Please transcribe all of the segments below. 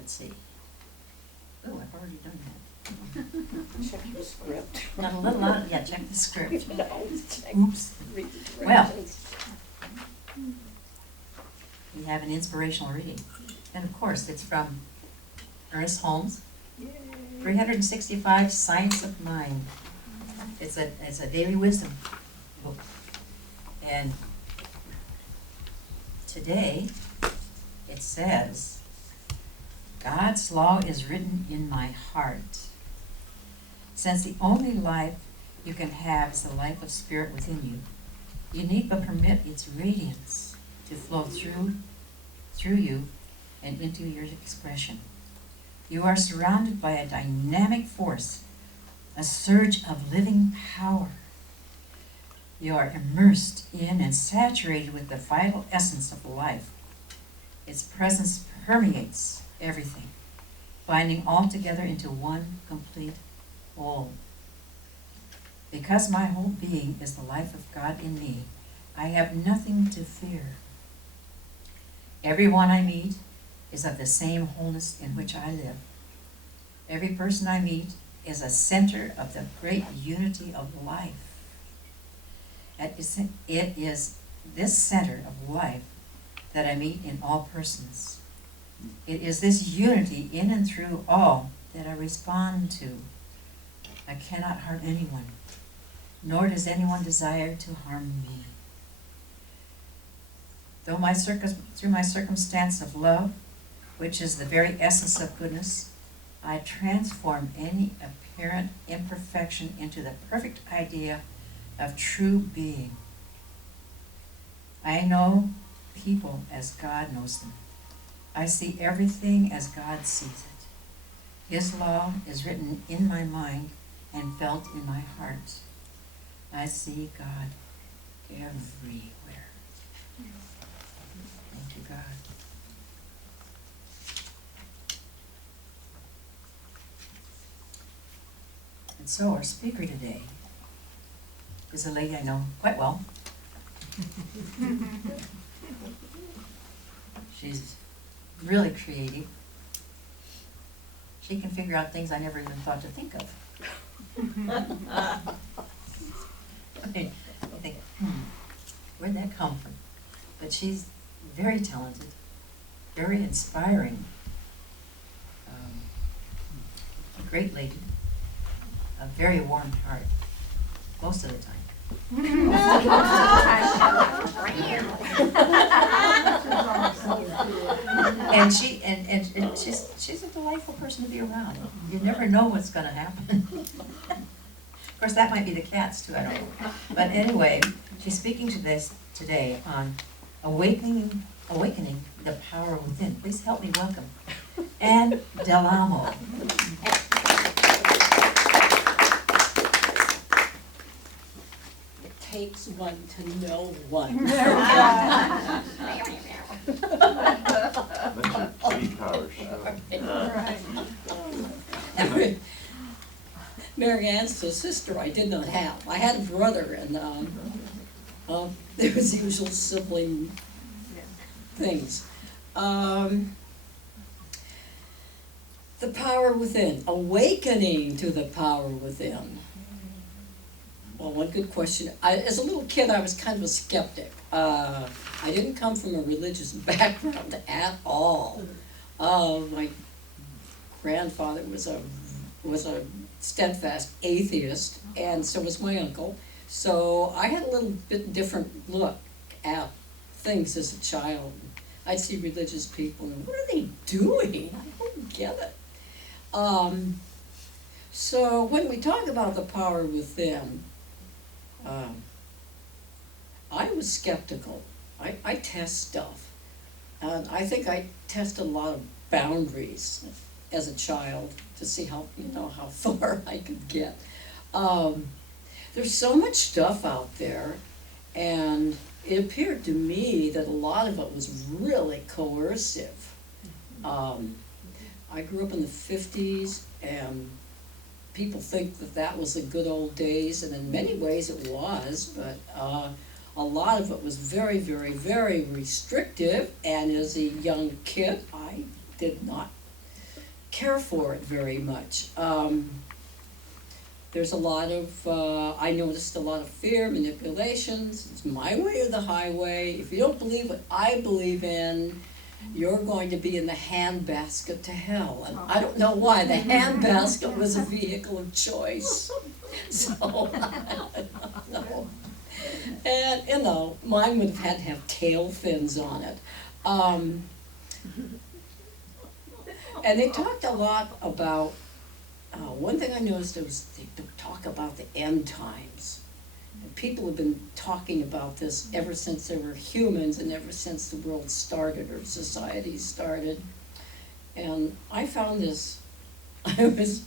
let's see. Oh, I've already done that. Check your script. Not a little out, yeah, check the script. No, check. Oops. Read the Well. directions. We have an inspirational reading. And of course, it's from Ernest Holmes, 365 Science of Mind. It's a daily wisdom book. And today, it says, God's law is written in my heart. Since the only life you can have is the life of spirit within you, you need but permit its radiance to flow through you and into your expression. You are surrounded by a dynamic force, a surge of living power. You are immersed in and saturated with the vital essence of life. Its presence permeates everything, binding all together into one complete whole. Because my whole being is the life of God in me, I have nothing to fear. Everyone I meet is of the same wholeness in which I live. Every person I meet is a center of the great unity of life. It is this center of life that I meet in all persons. It is this unity in and through all that I respond to. I cannot harm anyone, nor does anyone desire to harm me. Through my circumstance of love, which is the very essence of goodness, I transform any apparent imperfection into the perfect idea of true being. I know people as God knows them. I see everything as God sees it. His law is written in my mind and felt in my heart. I see God everywhere. Thank you, God. And so our speaker today is a lady I know quite well. She's really creative. She can figure out things I never even thought to think of. I think, where'd that come from? But she's very talented, very inspiring, a great lady, a very warm heart, most of the time. And she's a delightful person to be around. You never know what's going to happen. Of course, that might be the cats too. I don't know. But anyway, she's speaking to this today on awakening the power within. Please help me welcome Anne Delamo. Takes one to know one. Mention powers. Mary Ann's a sister I did not have. I had a brother, and there was the usual sibling things. The power within, awakening to the power within. Well, one good question. As a little kid, I was kind of a skeptic. I didn't come from a religious background at all. My grandfather was a steadfast atheist, and so was my uncle. So I had a little bit different look at things as a child. I'd see religious people, and what are they doing? I don't get it. So when we talk about the power within, I was skeptical. I test stuff. And I think I tested a lot of boundaries as a child to see how far I could get. There's so much stuff out there, and it appeared to me that a lot of it was really coercive. I grew up in the 50s, and people think that was the good old days, and in many ways it was, but a lot of it was very, very, very restrictive, and as a young kid, I did not care for it very much. There's a lot of, I noticed a lot of fear, manipulations. It's my way or the highway. If you don't believe what I believe in, you're going to be in the handbasket to hell. And I don't know why the handbasket was a vehicle of choice. So, I don't know. And, you know, mine would have had to have tail fins on it. And they talked a lot about, one thing I noticed was they talk about the end times. And people have been talking about this ever since there were humans and ever since the world started or society started. And I found this, I was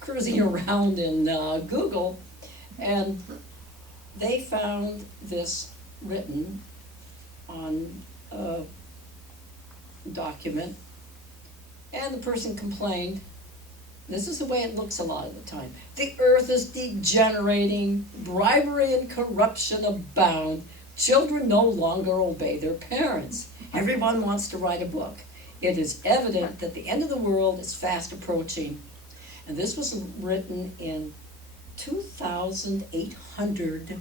cruising around in Google, and they found this written on a document, and the person complained, this is the way it looks a lot of the time, the earth is degenerating, bribery and corruption abound, children no longer obey their parents, everyone wants to write a book. It is evident that the end of the world is fast approaching. And this was written in 2800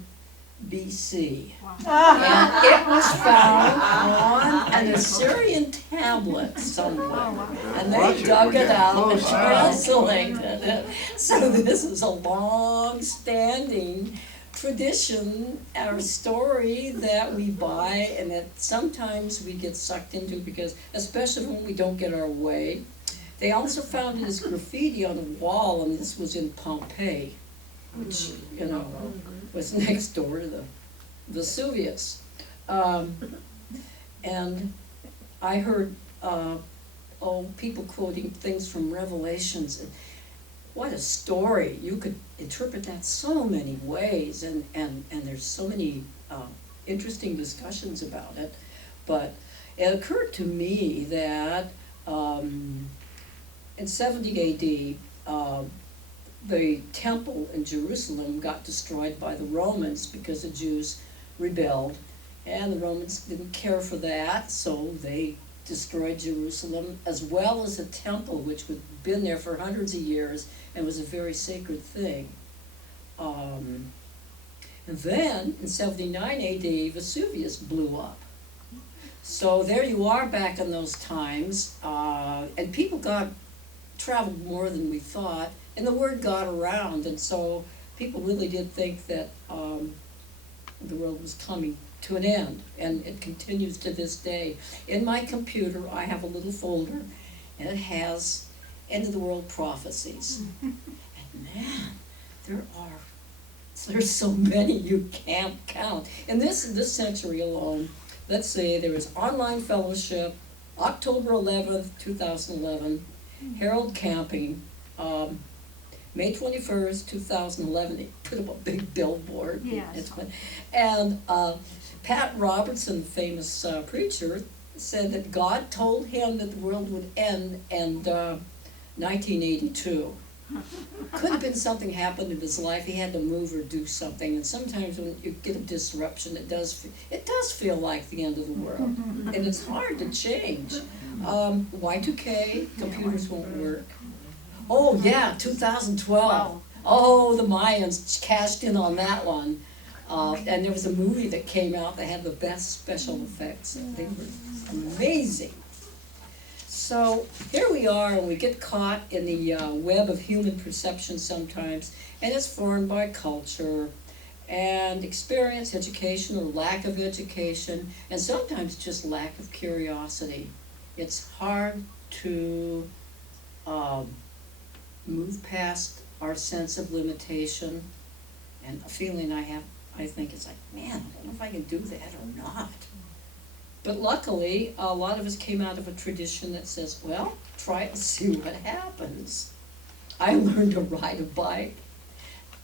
BC. Wow. And it was found on an Assyrian tablet somewhere. And they dug it out and translated it. So this is a long-standing tradition, our story that we buy and that sometimes we get sucked into because, especially when we don't get our way. They also found this graffiti on a wall, and this was in Pompeii, which, you know, was next door to the Vesuvius. And I heard people quoting things from Revelations. And what a story. You could interpret that so many ways, and there's so many interesting discussions about it. But it occurred to me that in 70 AD, the temple in Jerusalem got destroyed by the Romans because the Jews rebelled, and the Romans didn't care for that, so they destroyed Jerusalem as well as the temple, which had been there for hundreds of years and was a very sacred thing. And then in 79 AD, Vesuvius blew up. So there you are back in those times, and people traveled more than we thought, and the word got around, and so people really did think that the world was coming to an end, and it continues to this day. In my computer, I have a little folder, and it has end of the world prophecies. And man, there's so many you can't count. In this century alone, let's say there is online fellowship, October 11th, 2011, Herald Camping, May 21st, 2011, they put up a big billboard. Yes. And Pat Robertson, famous preacher, said that God told him that the world would end in 1982. Could have been something happened in his life. He had to move or do something. And sometimes when you get a disruption, it does feel like the end of the world. And it's hard to change. Y2K, computers won't work. Oh yeah, 2012. Wow. Oh, the Mayans cashed in on that one. And there was a movie that came out that had the best special effects. They were amazing. So here we are, and we get caught in the web of human perception sometimes, and it's formed by culture and experience, education or lack of education, and sometimes just lack of curiosity. It's hard to move past our sense of limitation, and a feeling I think it's like, man, I don't know if I can do that or not. But luckily, a lot of us came out of a tradition that says, well, try it and see what happens. I learned to ride a bike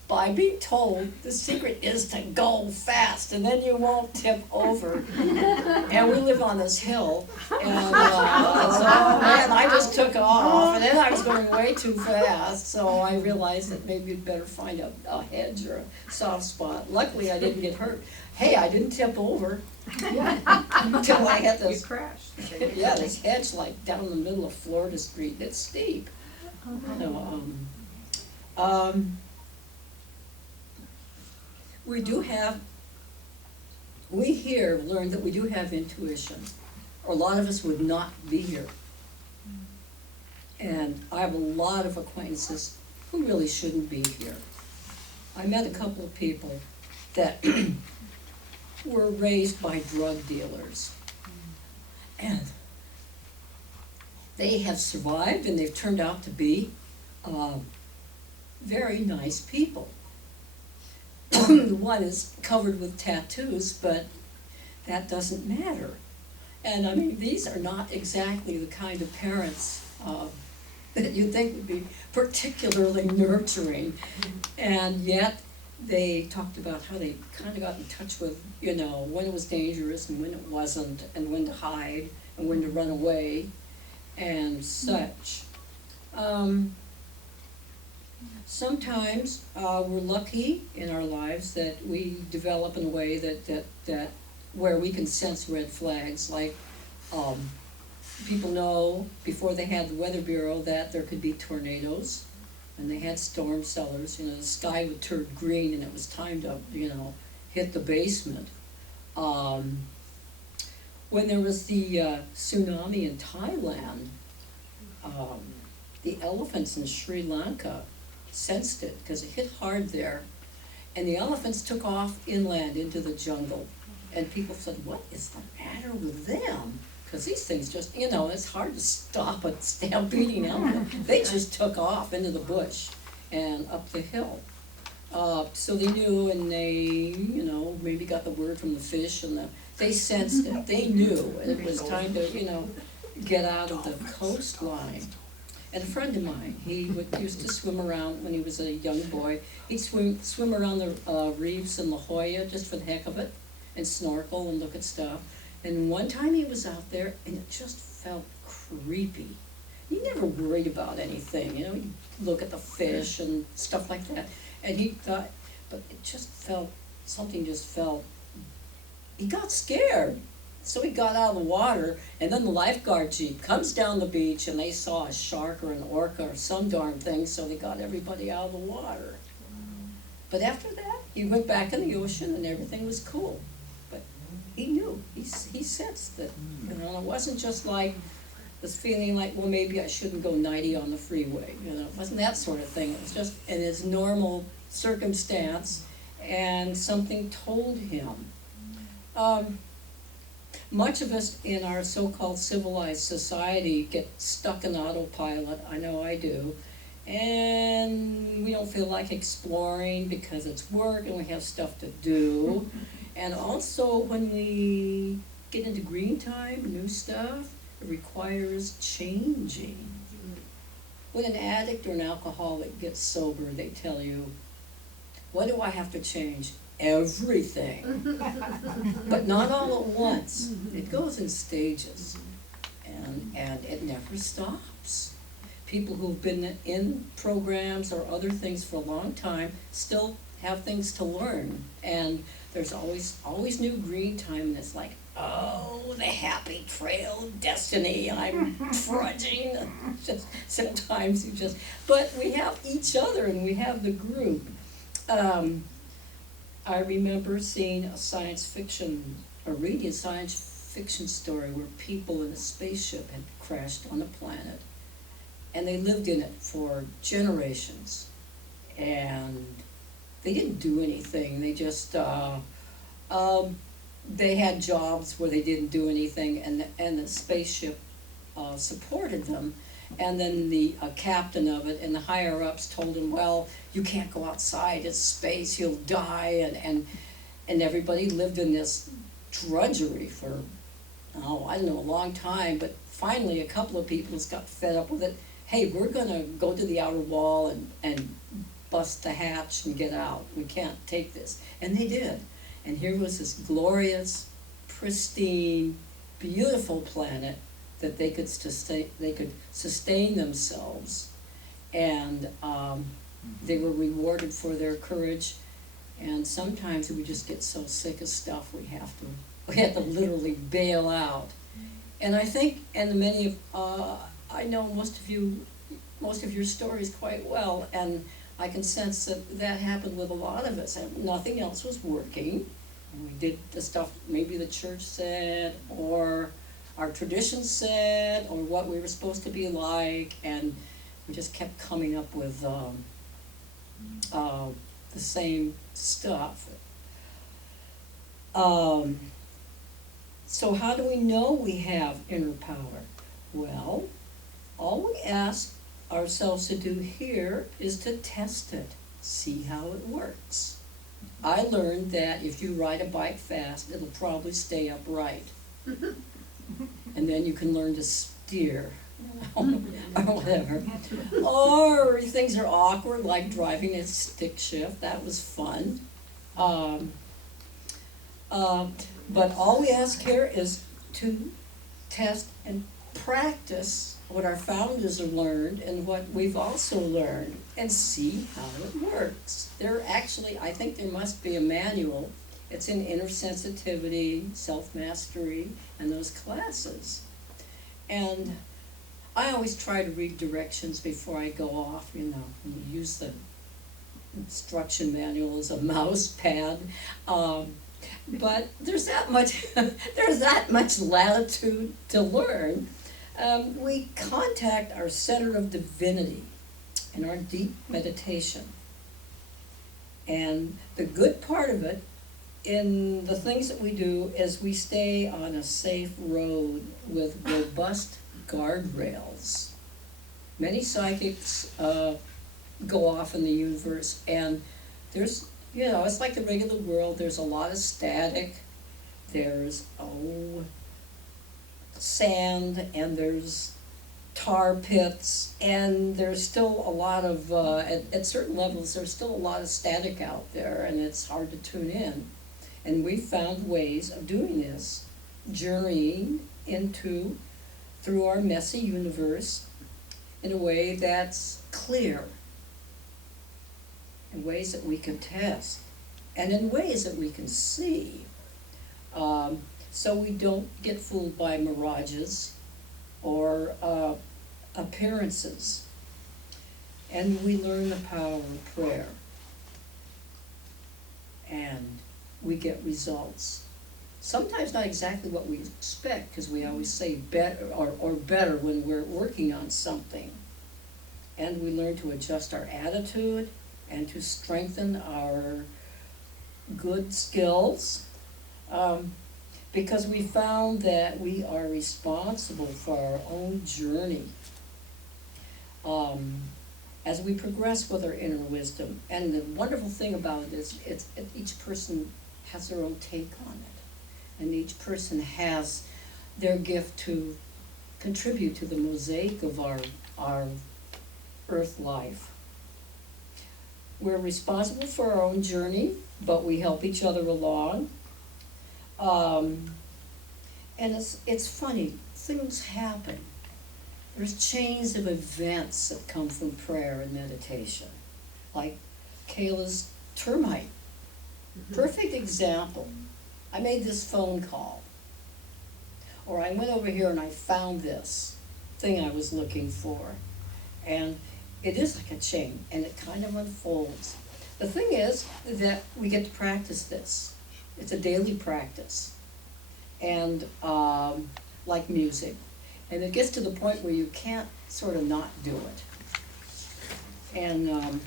by being told the secret is to go fast and then you won't tip over. And we live on this hill, and so man, I just took off, and then I was going way too fast, so I realized that maybe you'd better find a hedge or a soft spot. Luckily, I didn't get hurt. Hey, I didn't tip over until I hit You this, crashed. yeah, this hedge like down the middle of Florida Street. It's steep. So, we do have, we here learned that we do have intuition, or a lot of us would not be here. And I have a lot of acquaintances who really shouldn't be here. I met a couple of people that were raised by drug dealers. And they have survived and they've turned out to be very nice people. The one is covered with tattoos, but that doesn't matter. And I mean, these are not exactly the kind of parents that you think would be particularly nurturing. And yet, they talked about how they kind of got in touch with, you know, when it was dangerous and when it wasn't, and when to hide and when to run away and such. Sometimes we're lucky in our lives that we develop in a way that where we can sense red flags, like people know before they had the Weather Bureau that there could be tornadoes, and they had storm cellars. You know, the sky would turn green and it was time to, you know, hit the basement. When there was the tsunami in Thailand, the elephants in Sri Lanka sensed it because it hit hard there, and the elephants took off inland into the jungle, and people said, what is the matter with them? Because these things just, you know, it's hard to stop a stampeding elephant. They just took off into the bush and up the hill. So they knew, and they, you know, maybe got the word from the fish, and they sensed it. They knew it was time to, you know, get out of the coastline. And a friend of mine, he used to swim around when he was a young boy. He'd swim around the reefs in La Jolla just for the heck of it, and snorkel and look at stuff. And one time he was out there, and it just felt creepy. He never worried about anything, you know. He'd look at the fish and stuff like that. And he thought, but it just felt, something just felt, he got scared. So he got out of the water, and then the lifeguard jeep comes down the beach, and they saw a shark or an orca or some darn thing, so they got everybody out of the water. But after that, he went back in the ocean, and everything was cool. But he knew, he sensed that, you know, it wasn't just like this feeling like, well, maybe I shouldn't go 90 on the freeway, you know, it wasn't that sort of thing. It was just in his normal circumstance, and something told him. Much of us in our so-called civilized society get stuck in autopilot, I know I do, and we don't feel like exploring because it's work and we have stuff to do. And also when we get into green time, new stuff, it requires changing. When an addict or an alcoholic gets sober, they tell you, what do I have to change? Everything. But not all at once. It goes in stages, and it never stops. People who've been in programs or other things for a long time still have things to learn, and there's always new green time, and it's like, oh, the happy trail of destiny, I'm trudging. Just sometimes you just, but we have each other and we have the group. I remember seeing a science fiction, or reading a science fiction story where people in a spaceship had crashed on a planet, and they lived in it for generations, and they didn't do anything. They just, they had jobs where they didn't do anything, and the spaceship supported them. And then the captain of it and the higher-ups told him, well, you can't go outside, it's space, you'll die, and everybody lived in this drudgery for, oh, I don't know, a long time, but finally a couple of people got fed up with it. Hey, we're gonna go to the outer wall and bust the hatch and get out. We can't take this. And they did. And here was this glorious, pristine, beautiful planet that they could sustain themselves. And they were rewarded for their courage. And sometimes we just get so sick of stuff we have to literally bail out. And I think, and many of, I know most of your stories quite well, and I can sense that happened with a lot of us. And nothing else was working, and we did the stuff maybe the church said, or our tradition said, or what we were supposed to be like, and we just kept coming up with the same stuff. So how do we know we have inner power? Well, all we ask ourselves to do here is to test it, see how it works. I learned that if you ride a bike fast, it'll probably stay upright. And then you can learn to steer, or whatever. Or things are awkward, like driving a stick shift. That was fun. But all we ask here is to test and practice what our founders have learned and what we've also learned, and see how it works. I think there must be a manual. It's in inner sensitivity, self-mastery, and those classes. And I always try to read directions before I go off, and use the instruction manual as a mouse pad. But there's that much latitude to learn. We contact our center of divinity in our deep meditation. And the good part of it, in the things that we do, is we stay on a safe road with robust guardrails. Many psychics go off in the universe, and there's, it's like the regular world. There's a lot of static. There's sand, and there's tar pits, and there's still a lot of, at certain levels, there's still a lot of static out there, and it's hard to tune in. And we found ways of doing this, journeying through our messy universe in a way that's clear, in ways that we can test, and in ways that we can see. So we don't get fooled by mirages or appearances. And we learn the power of prayer. And we get results. Sometimes not exactly what we expect, because we always say better or better when we're working on something. And we learn to adjust our attitude and to strengthen our good skills. Because we found that we are responsible for our own journey as we progress with our inner wisdom. And the wonderful thing about it is each person has their own take on it. And each person has their gift to contribute to the mosaic of our earth life. We're responsible for our own journey, but we help each other along. And it's funny, things happen. There's chains of events that come from prayer and meditation, like Kayla's termite. Perfect example. I made this phone call, or I went over here and I found this thing I was looking for. And it is like a chain, and it kind of unfolds. The thing is that we get to practice this. It's a daily practice, and like music. And it gets to the point where you can't sort of not do it. And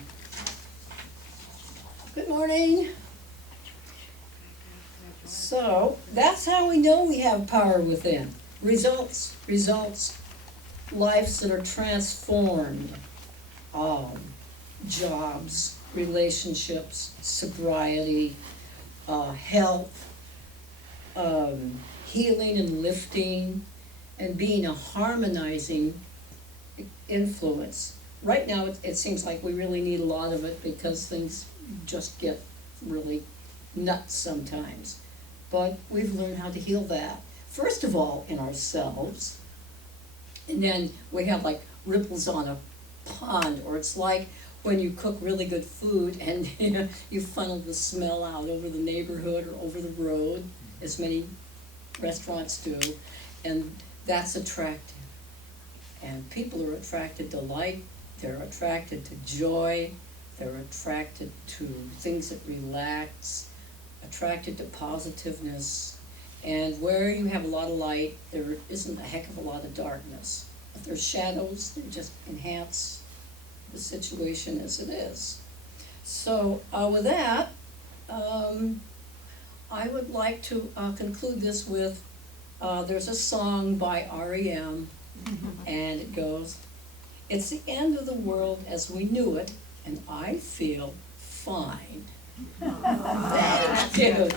good morning. So that's how we know we have power within. Results, lives that are transformed, jobs, relationships, sobriety, health, healing and lifting, and being a harmonizing influence right now, it seems like we really need a lot of it because things just get really nuts sometimes. But we've learned how to heal that. First of all, in ourselves, and then we have like ripples on a pond, or it's like when you cook really good food and you funnel the smell out over the neighborhood or over the road, as many restaurants do, and that's attractive. And people are attracted to light, they're attracted to joy, they're attracted to things that relax, attracted to positiveness. And where you have a lot of light, there isn't a heck of a lot of darkness. If there's shadows, they just enhance the situation as it is. So with that, I would like to conclude this with, there's a song by REM, and it goes, "It's the end of the world as we knew it, and I feel fine." Thank you.